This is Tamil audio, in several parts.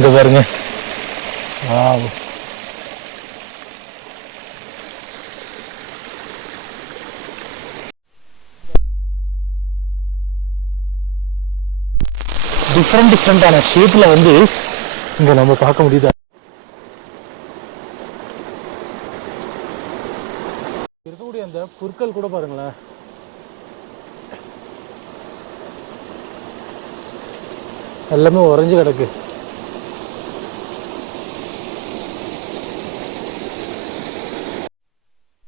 இங்கே பாருங்க. வாவ், டிஃப்ரெண்டான ஷேப்பில் வந்து இங்கே நம்ம பார்க்க முடியுது. இருக்கக்கூடிய அந்த புற்கள் கூட பாருங்களேன், எல்லாமே உறைஞ்சு கிடக்கு.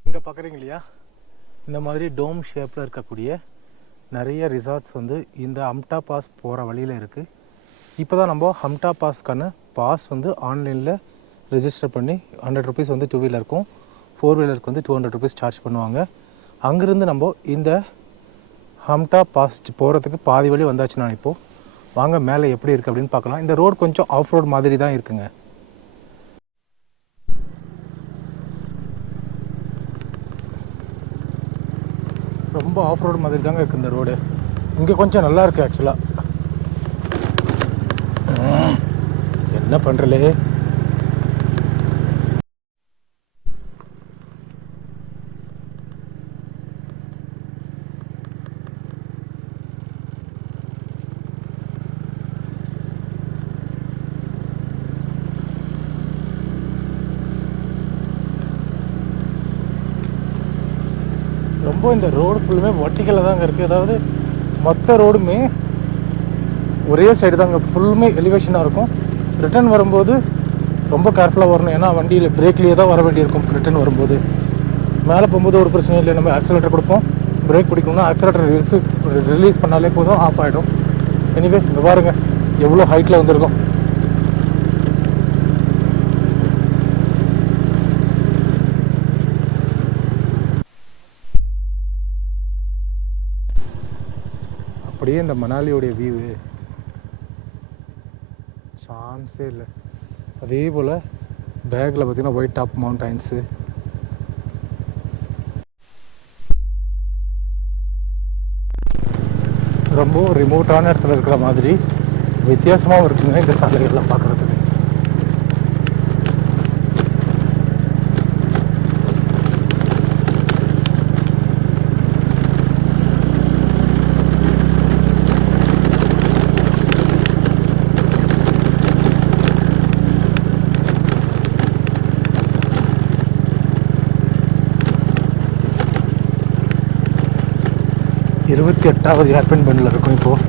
இங்கே பார்க்குறீங்க இல்லையா, இந்த மாதிரி டோம் ஷேப்பில் இருக்கக்கூடிய நிறைய ரிசார்ட்ஸ் வந்து இந்த ஹம்டா பாஸ் போகிற வழியில் இருக்குது. இப்போ தான் நம்ம ஹம்டா பாஸ்க்கான பாஸ் வந்து ஆன்லைனில் ரெஜிஸ்டர் பண்ணி 100 ருபீஸ் வந்து 2 வீலருக்கும் 4 வீலருக்கு வந்து 200 ருபீஸ் சார்ஜ் பண்ணுவாங்க. அங்கேருந்து நம்ம இந்த ஹம்டா பாஸ் போகிறதுக்கு பாதி வழி வந்தாச்சு. நான் இப்போது வாங்க மேலே எப்படி இருக்குது அப்படின்னு பார்க்கலாம். இந்த ரோடு கொஞ்சம் ஆஃப் ரோடு மாதிரி தான் இருக்குங்க. ரொம்ப ஆஃப் ரோடு மாதிரி தாங்க இருக்குது இந்த ரோடு. இங்கே கொஞ்சம் நல்லா இருக்குது ஆக்சுவலாக. என்ன பண்ணுறலே, ரொம்ப இந்த ரோடு ஃபுல்லுமே வர்ட்டிக்கலாக தாங்க இருக்குது. அதாவது மொத்த ரோடுமே ஒரே சைடு தாங்க, ஃபுல்லுமே எலிவேஷனாக இருக்கும். ரிட்டர்ன் வரும்போது ரொம்ப கேர்ஃபுல்லாக வரணும், ஏன்னா வண்டியில் பிரேக்லேயே தான் வர வேண்டியிருக்கும். ரிட்டர்ன் வரும்போது மேலே போகும்போது ஒரு பிரச்சனை இல்லை, நம்ம ஆக்சிலேட்டர் கொடுப்போம், பிரேக் பிடிக்கணும்னா ஆக்சிலேட்டர் ரிலீஸ் பண்ணாலே போதும், ஆஃப் ஆகிடும். எனிவே இங்கே பாருங்கள் எவ்வளோ ஹைட்டில் வந்திருக்கும். அப்படியே இந்த மணாலியோடைய வியூ சான்ஸே இல்லை. அதே போல் பேக்கில் பார்த்திங்கன்னா ஒயிட் டாப் மவுண்டைன்ஸு, ரொம்ப ரிமோட்டான இடத்துல இருக்கிற மாதிரி வித்தியாசமாகவும் இருக்குங்க இந்த சாலைகள்லாம் பார்க்குறதுக்கு. இருபத்தி 8வது ஏர்பின் பெண்டில் இருக்கும் இப்போது.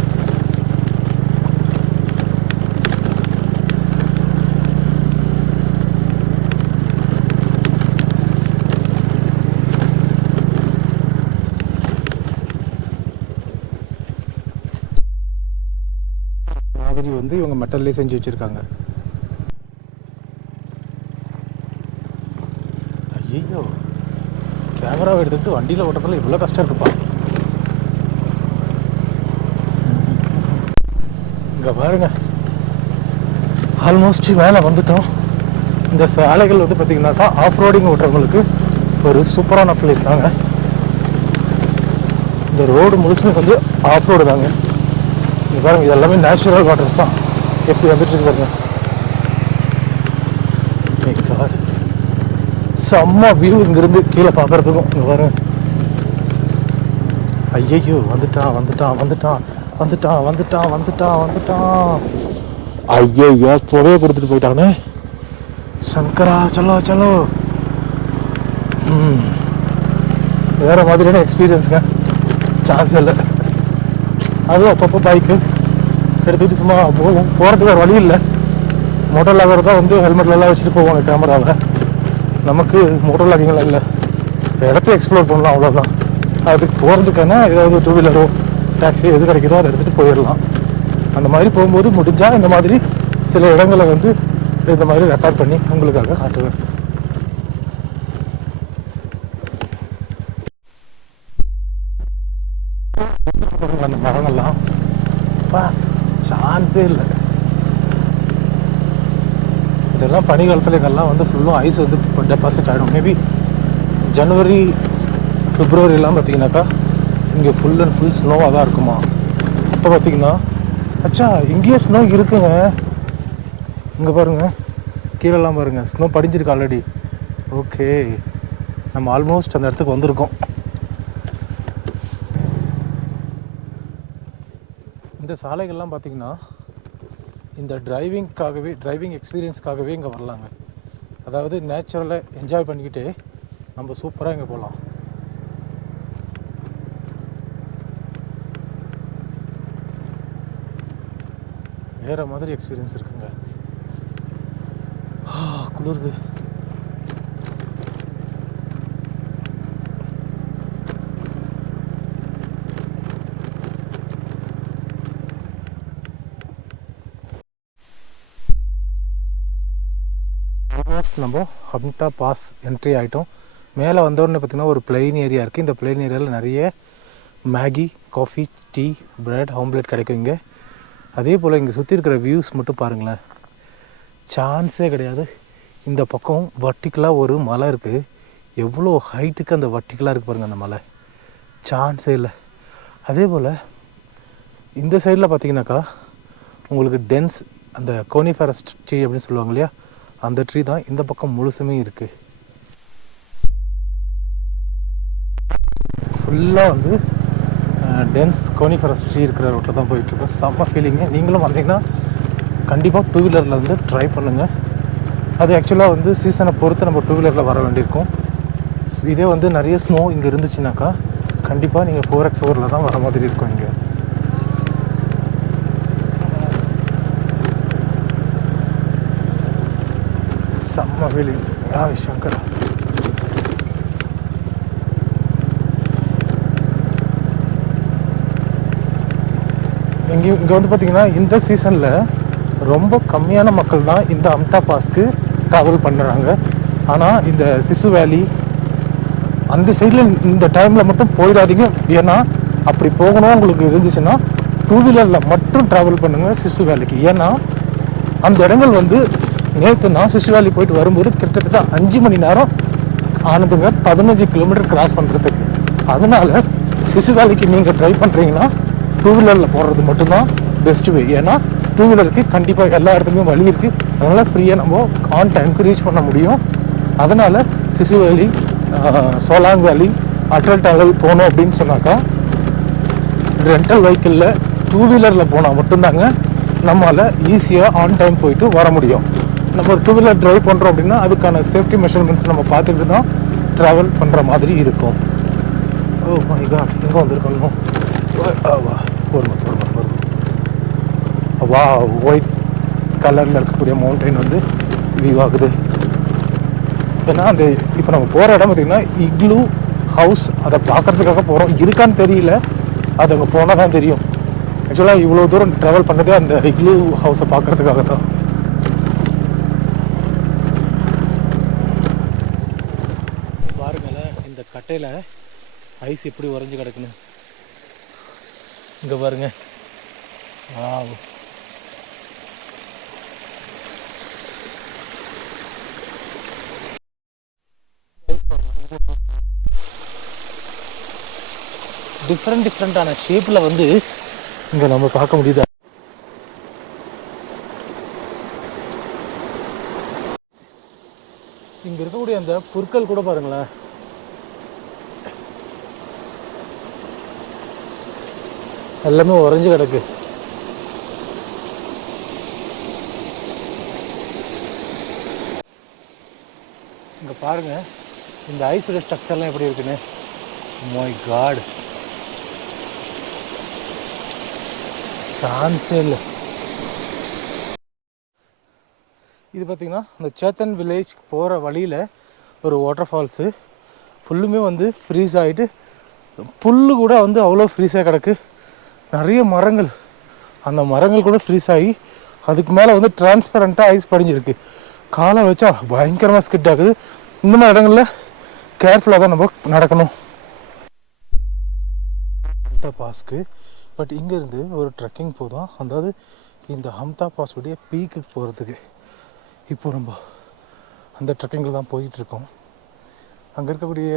மாதிரி வந்து இவங்க மெட்டல்லே செஞ்சு வச்சுருக்காங்க. ஐயோ, கேமராவை எடுத்துக்கிட்டு வண்டியில் ஓட்டுறதுல இவ்வளோ கஷ்டம் இருக்குப்பா. இங்கே பாருங்க, ஆல்மோஸ்ட் மேலே வந்துட்டோம். இந்த சாலைகள் வந்து பார்த்திங்கனாக்கா ஆஃப் ரோடிங் ஓட்டுறவங்களுக்கு ஒரு சூப்பரான பிளேஸ் தாங்க. இந்த ரோடு முழுசுமே வந்து ஆஃப் ரோடு தாங்க. இங்கே பாருங்கள், இது எல்லாமே நேச்சுரல் வாட்டர்ஸ் தான். எப்படி வந்துட்டு பாருங்க, செம்ம வியூ இங்கேருந்து கீழே பார்க்குறதுக்கும். இங்கே பாருங்க, ஐயையோ வந்துட்டான் வந்துட்டான் வந்துட்டான் வந்துட்டான் வந்துட்டான் வந்துட்டான் வந்துட்டான். ஐயோ புகையை கொடுத்துட்டு போயிட்டானே. சங்கரா சலோ சலோ. வேறு மாதிரியான எக்ஸ்பீரியன்ஸுங்க, சான்ஸ் இல்லை. அதுவும் அப்பப்போ பைக்கு எடுத்துக்கிட்டு சும்மா போகும். போகிறதுக்கு ஒரு வழி இல்லை. மோட்டர் லாகர் தான் வந்து ஹெல்மெட்லலாம் வச்சுட்டு போவாங்க கேமராவில். நமக்கு மோட்டர் லாகிங்லாம் இல்லை, இடத்த எக்ஸ்ப்ளோர் பண்ணலாம் அவ்வளோதான். அதுக்கு போகிறதுக்கான ஏதாவது 2 வீலரோ டாக்ஸி எது கிடைக்குதோ அதை எடுத்துகிட்டு போயிடலாம். அந்த மாதிரி போகும்போது முடிஞ்சால் இந்த மாதிரி சில இடங்களை வந்து இந்த மாதிரி ரெக்கார்ட் பண்ணி உங்களுக்காக காட்டுவேன். அந்த மரங்கள்லாம் சான்ஸே இல்லை. இதெல்லாம் பனிக்காலத்தில் இதெல்லாம் வந்து ஃபுல்லும் ஐஸ் வந்து டெபாசிட் ஆகிடும். மேபி ஜனவரி பிப்ரவரிலாம் பார்த்திங்கனாக்கா இங்கே ஃபுல் அண்ட் ஃபுல் ஸ்னோவாக தான் இருக்குமா. இப்போ பார்த்திங்கன்னா அச்சா இங்கேயே ஸ்னோ இருக்குங்க. இங்கே பாருங்கள், கீழெல்லாம் பாருங்கள், ஸ்னோ படிஞ்சிருக்கு ஆல்ரெடி. ஓகே, நம்ம ஆல்மோஸ்ட் அந்த இடத்துக்கு வந்திருக்கோம். இந்த சாலைகள்லாம் பார்த்திங்கன்னா இந்த டிரைவிங் எக்ஸ்பீரியன்ஸ்க்காகவே இங்கே வரலாங்க. அதாவது நேச்சுரலை என்ஜாய் பண்ணிக்கிட்டு நம்ம சூப்பராக இங்கே போகலாம். வேறு மாதிரி எக்ஸ்பீரியன்ஸ் இருக்குங்க. குளிருது. ஆல்மோஸ்ட் நம்ம ஹம்டா பாஸ் என்ட்ரி ஆகிட்டோம். மேலே வந்தோடனே பார்த்திங்கன்னா ஒரு பிளெயின் ஏரியா இருக்குது. இந்த பிளெயின் ஏரியாவில் நிறைய Maggi, coffee, tea, bread, omelette கிடைக்கும் இங்கே. அதே போல் இங்கே சுற்றி இருக்கிற வியூஸ் மட்டும் பாருங்களேன், சான்ஸே கிடையாது. இந்த பக்கம் வர்ட்டிக்கலாக ஒரு மலை இருக்குது. எவ்வளோ ஹைட்டுக்கு அந்த வர்ட்டிக்கலாக இருக்குது பாருங்கள் அந்த மலை, சான்ஸே இல்லை. அதே போல் இந்த சைடில் பார்த்திங்கனாக்கா உங்களுக்கு டென்ஸ் அந்த கோனிஃபரஸ் ட்ரீ அப்படின்னு சொல்லுவாங்க இல்லையா, அந்த ட்ரீ தான் இந்த பக்கம் முழுசுமே இருக்குது. ஃபுல்லாக வந்து டென்ஸ் கோனிஃபரஸ் ட்ரீ இருக்கிற ரோட்டில் தான் போயிட்டுருக்கோம். செம்ம ஃபீலிங்கு. நீங்களும் வந்தீங்கன்னா கண்டிப்பாக டூ வீலரில் வந்து ட்ரை பண்ணுங்கள். அது ஆக்சுவலாக வந்து சீசனை பொறுத்து நம்ம டூ வீலரில் வர வேண்டியிருக்கும். இதே வந்து நிறைய ஸ்னோ இங்கே இருந்துச்சுனாக்கா கண்டிப்பாக நீங்கள் 4x4 தான் வர மாதிரி இருக்கும். இங்கே செம்ம ஃபீலிங். சங்கர், இங்கே வந்து பார்த்திங்கன்னா இந்த சீசனில் ரொம்ப கம்மியான மக்கள் தான் இந்த ஹம்டா பாஸ்க்கு ட்ராவல் பண்ணுறாங்க. ஆனால் இந்த சிசு வேலி அந்த சைடில் இந்த டைமில் மட்டும் போயிடாதீங்க. ஏன்னா அப்படி போகணும் உங்களுக்கு இருந்துச்சுன்னா டூ வீலரில் மட்டும் ட்ராவல் பண்ணுங்கள் சிசு வேலிக்கு. ஏன்னா அந்த இடங்கள் வந்து நேற்று நான் சிசு வேலி போயிட்டு வரும்போது கிட்டத்தட்ட 5 மணி நேரம் ஆனதுங்க, 15 கிலோமீட்டர் கிராஸ் பண்ணுறதுக்கு. அதனால் சிசு வேலிக்கு நீங்கள் ட்ரை பண்ணுறீங்கன்னா டூ வீலரில் போடுறது மட்டும்தான் பெஸ்ட்டு வே. ஏன்னா டூ வீலருக்கு கண்டிப்பாக எல்லா இடத்துலையும் வழி இருக்குது. அதனால் ஃப்ரீயாக நம்ம ஆன் டைமுக்கு ரீச் பண்ண முடியும். அதனால் சிசு வேலி, சோலாங் வேலி, அட்டல் டனல் போனோம் அப்படின்னு சொன்னாக்கா ரெண்டல் வெஹிக்கிளில் டூ வீலரில் போனால் மட்டும்தாங்க நம்மளால் ஈஸியாக ஆன் டைம் போயிட்டு வர முடியும். நம்ம ஒரு டூ வீலர் ட்ரைவ் பண்ணுறோம் அப்படின்னா அதுக்கான சேஃப்டி மெஷர்மெண்ட்ஸ் நம்ம பார்த்துட்டு தான் ட்ராவல் பண்ணுற மாதிரி இருக்கும். ஓ மை காட், எங்கே வந்திருக்கணும்? வா, ஒயிட் கலரில் இருக்கக்கூடிய மவுண்டைன் வந்து வியூ ஆகுது. ஏன்னா அந்த இப்போ நம்ம போகிற இடம் பார்த்திங்கன்னா இக்லூ ஹவுஸ், அதை பார்க்குறதுக்காக போகிறோம். இருக்கான்னு தெரியல, அது அங்கே போனால் தான் தெரியும். ஆக்சுவலாக இவ்வளோ தூரம் ட்ராவல் பண்ணதே அந்த இக்லூ ஹவுஸை பார்க்குறதுக்காக தான். பாருங்களேன் இந்த கட்டையில் ஐஸ் எப்படி உறைஞ்சி கிடக்குன்னு. இங்கே பாருங்க, டிஃப்ரெண்டான ஷேப்பில் வந்து இங்கே நம்ம பார்க்க முடியுது. இங்கே இருக்கக்கூடிய அந்த புற்கள் கூட பாருங்களேன், எல்லாமே உறைஞ்சி கிடக்கு. இங்கே பாருங்க இந்த ஐஸோட ஸ்ட்ரக்சர்லாம் எப்படி இருக்குன்னு. மை காட், சான்ஸே இல்லை. இது பார்த்திங்கன்னா இந்த சேத்தன் வில்லேஜ் போகிற வழியில் ஒரு வாட்டர் ஃபால்ஸு. ஃபுல்லுமே வந்து ஃப்ரீஸ் ஆகிட்டு, புல்லு கூட வந்து அவ்வளோ ஃப்ரீஸாக கிடக்கு. நிறைய மரங்கள், அந்த மரங்கள் கூட ஃப்ரீஸ் ஆகி அதுக்கு மேலே வந்து டிரான்ஸ்பரண்ட்டாக ஐஸ் படிஞ்சிருக்கு. காலை வச்சா பயங்கரமாக ஸ்கிட் ஆகுது. இந்த மாதிரி இடங்களில் கேர்ஃபுல்லாக தான் நம்ம நடக்கணும். ஹம்தா பாஸ்க்கு பட் இங்கேருந்து ஒரு ட்ரெக்கிங் போதும், அதாவது இந்த ஹம்தா பாஸுடைய பீக்குக்கு போகிறதுக்கு. இப்போ நம்ம அந்த ட்ரெக்கிங்கில் தான் போயிட்டுருக்கோம். அங்கே இருக்கக்கூடிய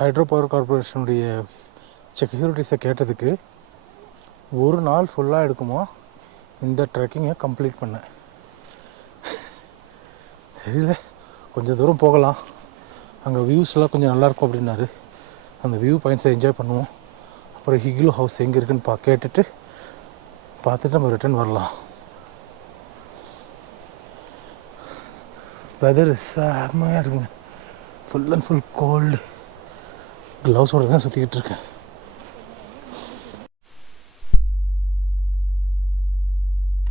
ஹைட்ரோ பவர் கார்பரேஷனுடைய செக்யூரிட்டிஸை கேட்டதுக்கு ஒரு நாள் ஃபுல்லாக எடுக்குமா இந்த ட்ரெக்கிங்கை கம்ப்ளீட் பண்ணேன். தெரியல, கொஞ்சம் தூரம் போகலாம், அங்கே வியூஸ்லாம் கொஞ்சம் நல்லாயிருக்கும் அப்படின்னாரு. அந்த வியூ பாயிண்ட்ஸை என்ஜாய் பண்ணுவோம். அப்புறம் இக்லூ ஹவுஸ் எங்கே இருக்குன்னு கேட்டுட்டு பார்த்துட்டு நம்ம ரிட்டர்ன் வரலாம். வெதர் செம்மையாக இருக்குங்க. Full and full cold. க்ளவுஸோடு தான் சுற்றிக்கிட்டு இருக்கேன்.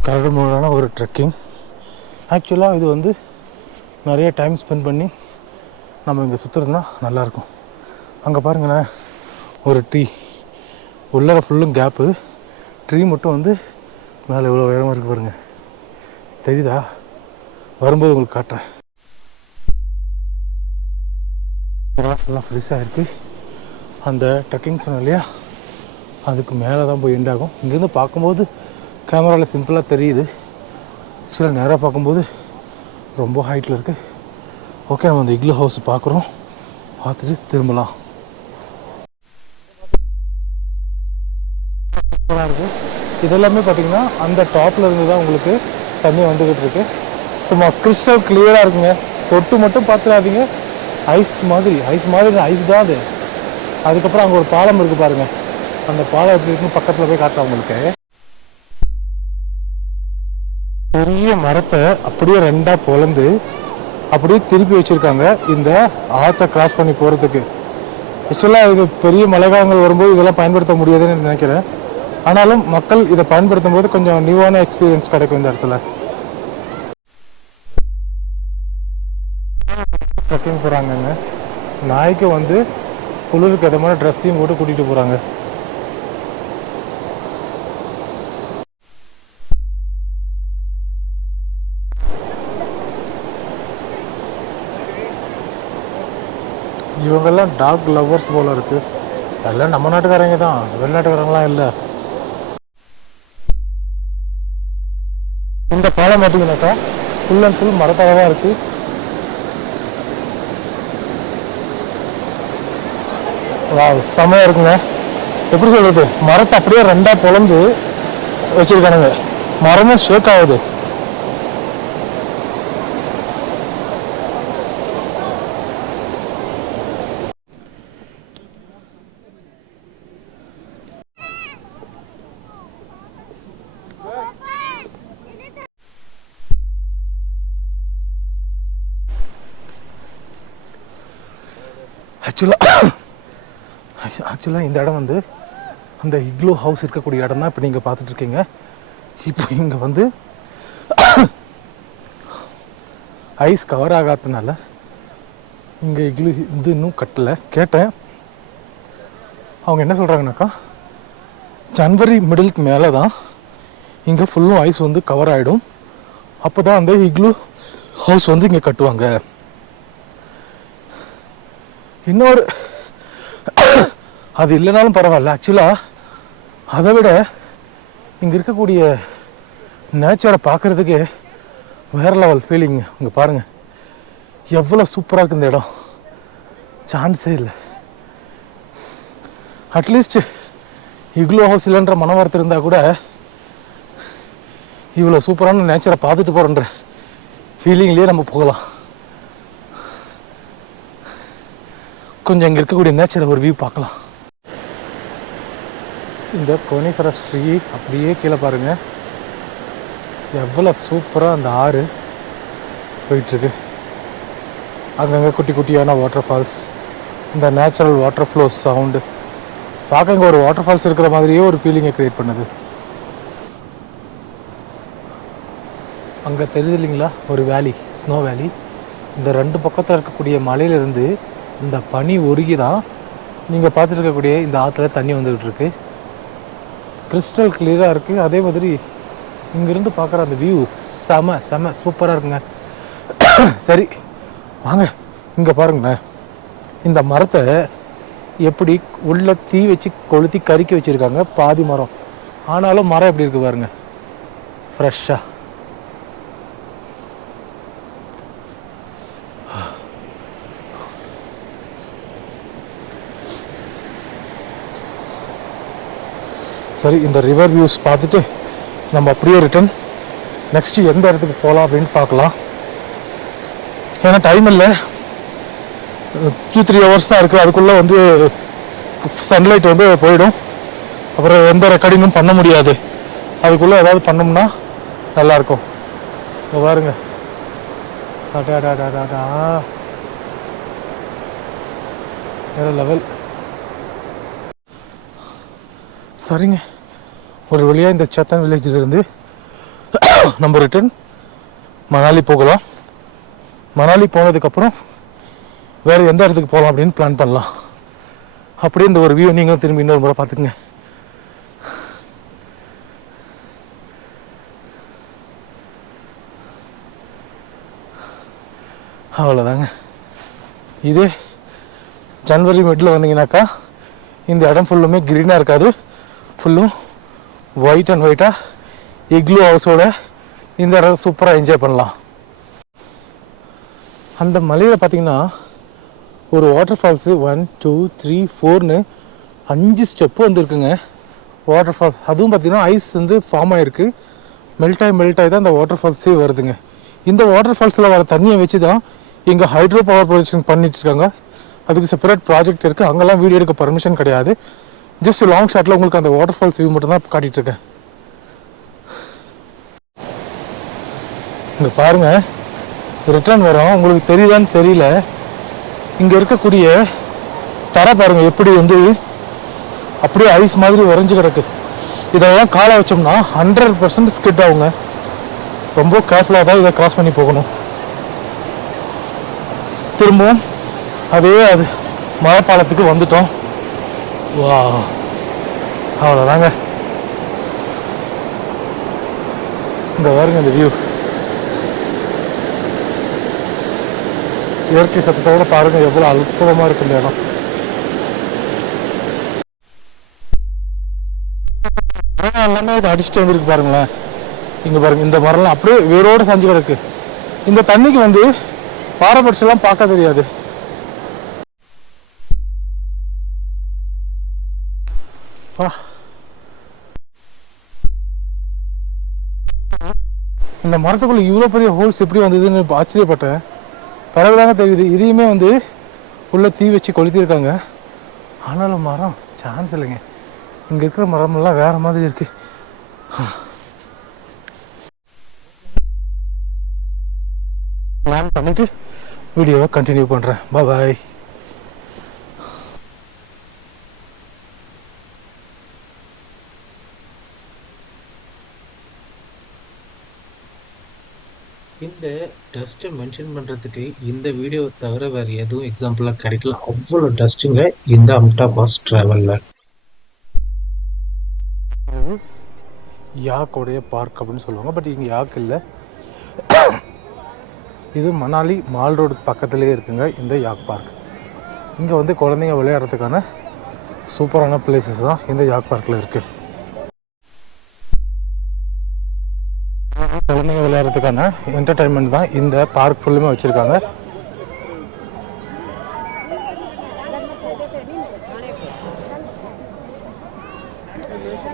கரடுமுரடான ஒரு ட்ரெக்கிங். ஆக்சுவலாக இது வந்து நிறைய டைம் ஸ்பெண்ட் பண்ணி நம்ம இங்கே சுற்றுறதுனா நல்லாயிருக்கும். அங்கே பாருங்களேன், ஒரு ட்ரீ உள்ளார ஃபுல்லும் கேப்பு, ட்ரீ மட்டும் வந்து மேலே இவ்வளோ உயரமாக இருக்குது பாருங்கள். தெரியுதா? வரும்போது உங்களுக்கு காட்டுறேன். கிராஸ் எல்லாம் ஃப்ரீஸாக இருக்குது. அந்த ட்ரெக்கிங் சொன்னோம் இல்லையா, அதுக்கு மேலே தான் போய் எண்ட் ஆகும். இங்கேருந்து பார்க்கும்போது கேமராவில் சிம்பிளாக தெரியுது. ஆக்சுவலாக நேராக பார்க்கும்போது ரொம்ப ஹைட்டில் இருக்குது. ஓகே, நம்ம அந்த இக்லூ ஹவுஸ் பார்க்குறோம், பார்த்துட்டு திரும்பலாம். சூப்பராக இருக்குது. இதெல்லாமே பார்த்திங்கன்னா அந்த டாப்பில் இருந்து தான் உங்களுக்கு தண்ணி வந்துக்கிட்டு இருக்கு. சும்மா கிறிஸ்டல் கிளியராக இருக்குங்க. தொட்டு மட்டும் பார்த்துடாதீங்க, ஐஸ் மாதிரி ஐஸ் தான் அது. அதுக்கப்புறம் அங்கே ஒரு பாலம் இருக்குது பாருங்கள், அந்த பாலம் எப்படி இருக்குன்னு பக்கத்தில் போய் காட்டுறேன் உங்களுக்கு. பெரிய மரத்தை அப்படியே ரெண்டாக பொளந்து அப்படியே திருப்பி வச்சுருக்காங்க இந்த ஆற்றை கிராஸ் பண்ணி போகிறதுக்கு. ஆக்சுவலாக இது பெரிய மழைக்காலங்கள் வரும்போது இதெல்லாம் பயன்படுத்த முடியாதுன்னு நினைக்கிறேன். ஆனாலும் மக்கள் இதை பயன்படுத்தும் போது கொஞ்சம் நியூவான எக்ஸ்பீரியன்ஸ் கிடைக்கும் இந்த இடத்துல. ட்ரெக்கிங் போகிறாங்கங்க. நாய்க்கு வந்து குளிருக்கு எதமான ட்ரெஸ்ஸையும் போட்டு கூட்டிகிட்டு போகிறாங்க. இவங்கெல்லாம் டாக் லவ்வர்ஸ் போல இருக்குது. எல்லாம் நம்ம நாட்டுக்காரங்க தான், வெளிநாட்டுக்காரங்களாம் இல்லை. இந்த பாலம் பார்த்தீங்கன்னாக்கா ஃபுல் அண்ட் ஃபுல் மரத்தாக தான் இருக்குது. செம்மையாக இருக்குங்க. எப்படி சொல்கிறது, மரத்தை அப்படியே ரெண்டாக பொளந்து வச்சுருக்கானுங்க. மரமும் ஷேக் ஆகுது. ஆக்சுவலாக இந்த இடம் வந்து அந்த இக்லூ ஹவுஸ் இருக்கக்கூடிய இடம் தான் இப்போ நீங்கள் பார்த்துட்ருக்கீங்க. இப்போ இங்கே வந்து ஐஸ் கவர் ஆகாததுனால இங்கே இக்லூ இது இன்னும் கட்டலை. கேட்டேன், அவங்க என்ன சொல்கிறாங்கனாக்கா ஜனவரி மிடிலுக்கு மேலே தான் இங்கே ஃபுல்லும் ஐஸ் வந்து கவர் ஆகிடும். அப்போ தான் அந்த இக்லூ ஹவுஸ் வந்து இங்கே கட்டுவாங்க. இன்னொரு அது இல்லைனாலும் பரவாயில்ல. ஆக்சுவலாக அதை விட இங்கே இருக்கக்கூடிய நேச்சரை பார்க்குறதுக்கே வேறு லெவல் ஃபீலிங். இங்கே பாருங்கள் எவ்வளோ சூப்பராக இருக்குது இந்த இடம், சான்ஸே இல்லை. அட்லீஸ்ட் இக்லூ ஹவுஸ் இல்லைன்ற மனவரத்து இருந்தால் கூட இவ்வளோ சூப்பரான நேச்சரை பார்த்துட்டு போகிறோன்ற ஃபீலிங்லேயே நம்ம போகலாம். கொஞ்சம் இங்கே இருக்கக்கூடிய நேச்சரை ஒரு வியூ பார்க்கலாம். இந்த கோனிஃபரஸ் ட்ரீ அப்படியே கீழே பாருங்கள், எவ்வளோ சூப்பராக அந்த ஆறு போயிட்டுருக்கு. அங்கங்கே குட்டி குட்டியான வாட்டர் ஃபால்ஸ், இந்த நேச்சுரல் வாட்டர் ஃப்ளோ சவுண்டு பார்க்க இங்கே ஒரு வாட்டர் ஃபால்ஸ் இருக்கிற மாதிரியே ஒரு ஃபீலிங்கை க்ரியேட் பண்ணுது. அங்கே தெரியுது இல்லைங்களா ஒரு வேலி, ஸ்னோ வேலி. இந்த ரெண்டு பக்கத்தில் இருக்கக்கூடிய மலையிலேருந்து இந்த பனி உருகி தான் நீங்கள் பார்த்துட்டு இருக்கக்கூடிய இந்த ஆற்றுல தண்ணி வந்துக்கிட்டு இருக்கு. கிறிஸ்டல் கிளியராக இருக்குது. அதே மாதிரி இங்கேருந்து பார்க்குற அந்த வியூ செம சூப்பராக இருக்குங்க. சரி வாங்க, இங்கே பாருங்களேன், இந்த மரத்தை எப்படி உள்ள தீ வச்சு கொளுத்தி கறிக்க வச்சுருக்காங்க. பாதி மரம் ஆனாலும் மரம் எப்படி இருக்குது பாருங்கள், ஃப்ரெஷ்ஷாக. சரி, இந்த ரிவர் வியூஸ் பார்த்துட்டு நம்ம அப்படியே ரிட்டன் நெக்ஸ்ட்டு எந்த இடத்துக்கு போகலாம் அப்படின்னு பார்க்கலாம். ஏன்னா டைம் இல்லை, 2-3 ஹவர்ஸ் தான் இருக்குது. அதுக்குள்ளே வந்து சன்லைட் வந்து போயிடும். அப்புறம் எந்த ரெக்கார்டிங்கும் பண்ண முடியாது. அதுக்குள்ளே ஏதாவது பண்ணோம்னா நல்லாயிருக்கும். இங்கே பாருங்க, வேறு லெவல். சரிங்க, ஒரு வழியாக இந்த சத்தன் வில்லேஜிலிருந்து நம்ம ரிட்டர்ன் மணாலி போகலாம். மணாலி போனதுக்கப்புறம் வேறு எந்த இடத்துக்கு போகலாம் அப்படின்னு பிளான் பண்ணலாம். அப்படியே இந்த ஒரு வியூ நீங்களும் திரும்பி இன்னொரு முறை பார்த்துக்குங்க. அவ்வளோதாங்க. இதே ஜனவரி மிடில் வந்தீங்கன்னாக்கா இந்த இடம் ஃபுல்லுமே க்ரீனாக இருக்காது. ஃபுல்லும் ஒயிட் அண்ட் ஒயிட்டாக இக்லூ ஹவுஸோட இந்த இடம் சூப்பராக என்ஜாய் பண்ணலாம். அந்த மலையில் பார்த்தீங்கன்னா ஒரு வாட்டர் ஃபால்ஸு 1 2 3 4ன்னு 5 ஸ்டெப்பு வந்துருக்குங்க வாட்டர் ஃபால்ஸ். அதுவும் பார்த்திங்கன்னா ஐஸ் வந்து ஃபார்ம் ஆகிருக்கு. மெல்ட் ஆகி தான் அந்த வாட்டர் ஃபால்ஸே வருதுங்க. இந்த வாட்டர் ஃபால்ஸில் வர தண்ணியை வச்சு தான் இங்கே ஹைட்ரோ பவர் ப்ரொடக்ஷன் பண்ணிட்டுருக்காங்க. அதுக்கு செப்பரேட் ப்ராஜெக்ட் இருக்குது. அங்கெல்லாம் வீடியோ எடுக்க பர்மிஷன் கிடையாது. ஜஸ்ட் லாங் ஷாட்டில் உங்களுக்கு அந்த வாட்டர் ஃபால்ஸ் வியூ மட்டும் தான் காட்டிகிட்ருக்கேன். இங்கே பாருங்கள், ரிட்டர்ன் வரோம். உங்களுக்கு தெரியுதான்னு தெரியல, இங்கே இருக்கக்கூடிய தரை பாருங்கள் எப்படி வந்து அப்படியே ஐஸ் மாதிரி உறைஞ்சி கிடக்கு. இதெல்லாம் காலை வச்சோம்னா 100% ஸ்கிட் ஆகுங்க. ரொம்ப கேர்ஃபுல்லாக தான் இதை கிராஸ் பண்ணி போகணும். திரும்பவும் அது மழை பாலத்துக்கு வந்துட்டோம். வா, அவ்வளோதாங்க. இந்த பாருங்க இந்த வியூ, இயற்கை சத்தத்தோட பாருங்க எவ்வளோ அற்புதமாக இருக்கு இந்த இடம். எல்லாமே இதை அடிச்சுட்டு வந்துருக்கு பாருங்களேன். இங்கே பாருங்க, இந்த மரம்லாம் அப்படியே வேரோடு சாஞ்சு கிடக்கு. இந்த தண்ணிக்கு வந்து பாரபட்சம்லாம் பார்க்க தெரியாது. இந்த மரத்துக்குள்ள இவ்வளோ பெரிய ஹோல்ஸ் எப்படி வந்ததுன்னு ஆச்சரியப்பட்டேன். பிறகுதாங்க தெரியுது இதையுமே வந்து உள்ள தீ வச்சு கொளுத்திருக்காங்க. ஆனாலும் மரம் சான்ஸ் இல்லைங்க. இங்கே இருக்கிற மரமெல்லாம் வேறு மாதிரி இருக்கு. பிளான் பண்ணிவிட்டு வீடியோவை கண்டினியூ பண்ணுறேன். பாய். இந்த டஸ்ட்டை மென்ஷன் பண்ணுறதுக்கு இந்த வீடியோவை தவிர வேறு எதுவும் எக்ஸாம்பிளாக கிடைக்கல. அவ்வளோ டஸ்ட்டுங்க இந்த அம்டா பாஸ் ட்ராவலில். யாக்கோடைய பார்க் அப்படின்னு சொல்லுவாங்க. பட் இங்கே யாக் இல்லை. இது மணாலி மால் ரோடு பக்கத்துலேயே இருக்குங்க இந்த யாக் பார்க். இங்கே வந்து குழந்தைங்க விளையாடுறதுக்கான சூப்பரான பிளேசஸ் தான் இந்த யாக் பார்க்கில் இருக்குது. குழந்தைங்க விளையாடுறதுக்கான என்டர்டைன்மெண்ட் தான் இந்த பார்க் ஃபுல்லுமே வச்சுருக்காங்க.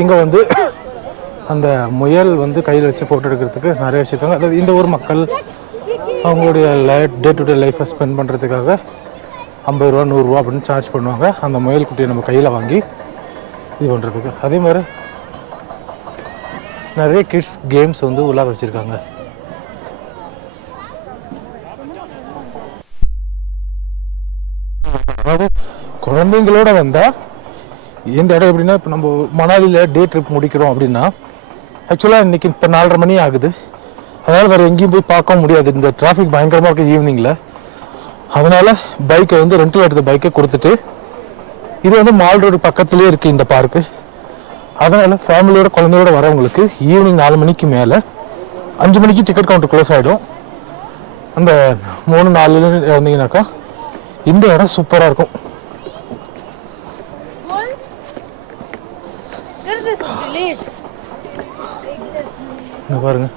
இங்கே வந்து அந்த முயல் வந்து கையில் வச்சு ஃபோட்டோ எடுக்கிறதுக்கு நிறைய வச்சுருக்காங்க. அதாவது இந்த ஊர் மக்கள் அவங்களுடைய டே டு டே லைஃப்பை ஸ்பெண்ட் பண்ணுறதுக்காக 50 ரூபா 100 ரூபா அப்படின்னு சார்ஜ் பண்ணுவாங்க அந்த முயல் குட்டியை நம்ம கையில் வாங்கி இது பண்ணுறதுக்கு. அதே மாதிரி நிறைய கிட்ஸ் கேம்ஸ் வந்து உள்ளார வச்சுருக்காங்க. அதாவது குழந்தைங்களோட வந்தால் இந்த இடம் எப்படின்னா, இப்போ நம்ம மணாலியில் டே ட்ரிப் முடிக்கிறோம் அப்படின்னா ஆக்சுவலாக இன்றைக்கி இப்போ 4:30 மணி ஆகுது. அதனால் வேறு எங்கேயும் போய் பார்க்க முடியாது. இந்த டிராஃபிக் பயங்கரமாக இருக்குது ஈவினிங்கில். அதனால் பைக்கை வந்து ரெண்டில் எடுத்த பைக்கை கொடுத்துட்டு, இது வந்து மால் ரோடு பக்கத்துலேயே இருக்குது இந்த பார்க்கு. அதனால் ஃபேமிலியோட குழந்தையோட வரவங்களுக்கு ஈவினிங் 4 மணிக்கு மேலே 5 மணிக்கு டிக்கெட் கவுண்டர் க்ளோஸ் ஆகிடும். அந்த 3-4 இருந்தீங்கன்னாக்கா இந்த இடம் சூப்பராக இருக்கும். இங்க பாருங்க,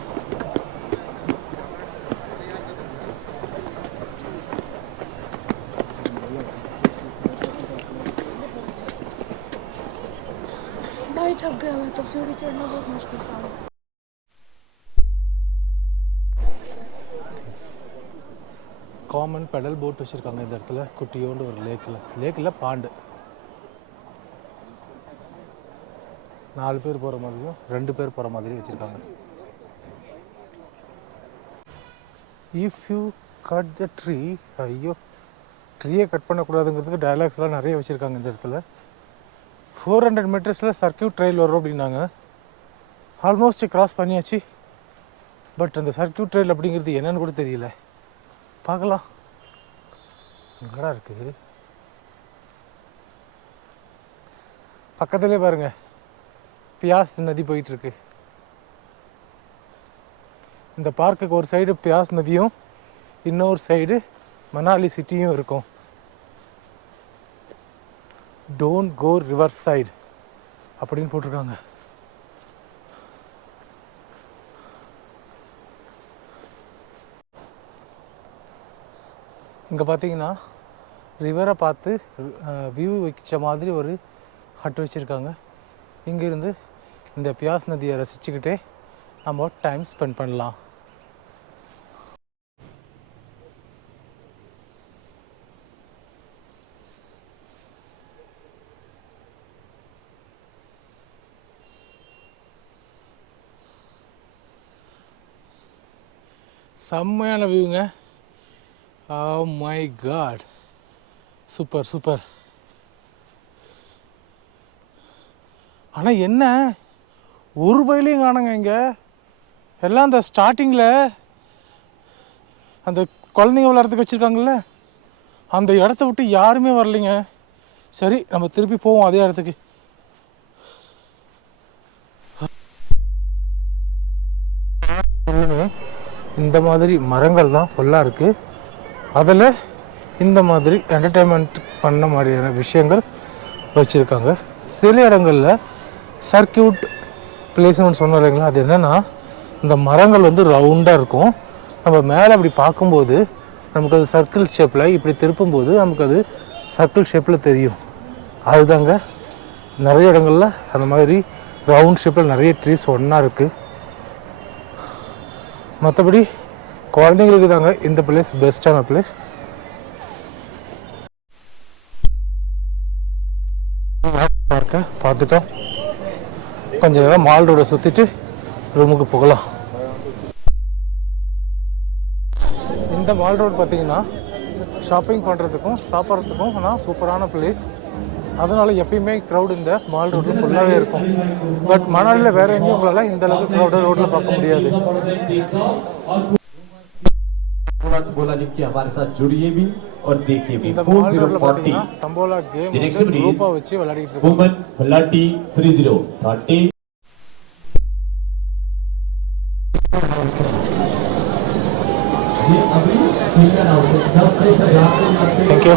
भाई थक गया मैं तो, सीढ़ी चढ़ना बहुत मुश्किल था। காமன் பெடல் போட் வச்சுருக்காங்க இந்த இடத்துல. குட்டியோண்டு ஒரு லேக்கில் பாண்டு. 4 பேர் போகிற மாதிரியும் 2 பேர் போகிற மாதிரியும் வச்சுருக்காங்க. If you cut the tree, ஐயோ ட்ரீயை கட் பண்ணக்கூடாதுங்கிறதுக்கு டயலாக்ஸ்லாம் நிறைய வச்சுருக்காங்க இந்த இடத்துல. 400 மீட்டர்ஸில் சர்க்கியூட் ட்ரையல் வரும் அப்படின்னாங்க. ஆல்மோஸ்ட் கிராஸ் பண்ணியாச்சு. பட் அந்த சர்க்கியூட் ட்ரையல் அப்படிங்கிறது என்னன்னு கூட தெரியல. பார்க்கலாம். எங்கடா இருக்குது? பக்கத்துலேயே பாருங்கள் பியாஸ் நதி போயிட்டுருக்கு. இந்த பார்க்குக்கு ஒரு சைடு பியாஸ் நதியும் இன்னொரு சைடு மணாலி சிட்டியும் இருக்கும். டோன்ட் கோ ரிவர் சைடு அப்படின்னு போட்டிருக்காங்க. இங்கே பார்த்தீங்கன்னா ரிவரை பார்த்து வியூ வச்ச மாதிரி ஒரு ஹட் வச்சுருக்காங்க. இங்கேருந்து இந்த பியாஸ் நதியை ரசிச்சுக்கிட்டே நம்ம டைம் ஸ்பெண்ட் பண்ணலாம். செம்மையான வியூங்க. Oh my god, super. ஆனால் என்ன ஒரு வயலையும் காணுங்க இங்கே. எல்லாம் அந்த ஸ்டார்டிங்கில் அந்த குழந்தைங்க விளையாடுறதுக்கு வச்சுருக்காங்கல்ல, அந்த இடத்த விட்டு யாருமே வரலைங்க. சரி, நம்ம திருப்பி போவோம் அதே இடத்துக்கு. இந்த மாதிரி மரங்கள் தான் ஃபுல்லாக இருக்குது. அதில் இந்த மாதிரி என்டர்டெயின்மெண்ட் பண்ண மாதிரியான விஷயங்கள் வச்சுருக்காங்க. சில இடங்களில் சர்க்கியூட் பிளேஸ்னு ஒன்று சொன்னோம் இல்லைங்களா, அது என்னென்னா இந்த மரங்கள் வந்து ரவுண்டாக இருக்கும். நம்ம மேலே அப்படி பார்க்கும்போது நமக்கு அது சர்க்கிள் ஷேப்பில், இப்படி திருப்பும்போது நமக்கு அது சர்க்கிள் ஷேப்பில் தெரியும். அதுதாங்க நிறைய இடங்களில் அந்த மாதிரி ரவுண்ட் ஷேப்பில் நிறைய ட்ரீஸ் ஒன்றா இருக்குது. மற்றபடி குழந்தைங்களுக்கு தாங்க இந்த பிளேஸ் பெஸ்ட்டான பிளேஸ். பார்க்க பார்த்துட்டோம். கொஞ்சம் நேரம் மால் ரோடை சுற்றிட்டு ரூமுக்கு போகலாம். இந்த மால் ரோடு பார்த்தீங்கன்னா ஷாப்பிங் பண்ணுறதுக்கும் சாப்பிட்றதுக்கும் ஆனால் சூப்பரான பிளேஸ். அதனால எப்பயுமே க்ரௌட் இந்த மால் ரோட்டில் ஃபுல்லாகவே இருக்கும். பட் மணாலியில் வேறு எங்கேயும் உங்களால் இந்த அளவுக்கு க்ரௌடு ரோட்டில் பார்க்க முடியாது. இந்த மால் ரோட்டில் பார்த்தீங்கன்னா தம்போலா கேம் குரூப்பாக வச்சு விளையாடிட்டு இருக்கோம். தேங்க்யூ.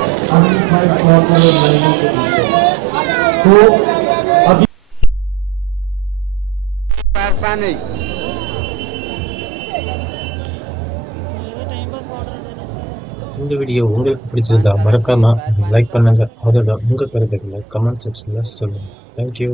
இந்த வீடியோ உங்களுக்கு பிடிச்சிருந்தா மறக்காம லைக் பண்ணுங்க. அதோட உங்க கருத்துக்களை கமெண்ட் செக்ஷன்ல சொல்லுங்க. தேங்க்யூ.